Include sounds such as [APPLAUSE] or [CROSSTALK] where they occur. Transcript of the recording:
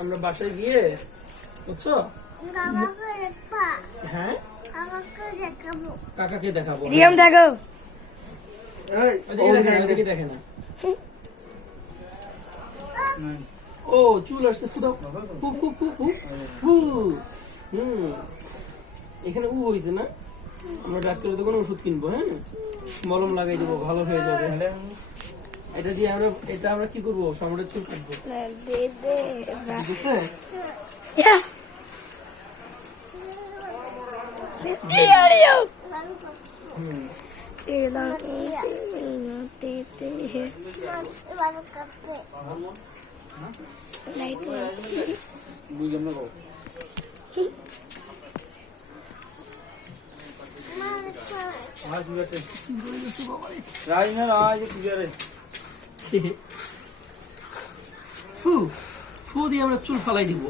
বাসায় গিয়ে বুঝছ? হ্যাঁ? কাকাকে দেখাবো। রিয়াম দেখো। দেখে না, ওদিকে দেখে না। ও চুল আসছে ফু ফু ফু ফু ফু। ফু। হুম। এখানে উ হয়েছে না? আমরা ডাক্তারের দোকানে ওষুধ কিনবো হ্যাঁ? মলম লাগাই দেবো ভালো হয়ে যাবে। এটা দিয়ে আমরা এটা আমরা কি করব? সম্রাটের চুল কাটবো। দে ঠিক আছে রিয়াম হুম এলাম [LAUGHS] ফু ফু দিয়ে আমরা চুল ফালাই দিব।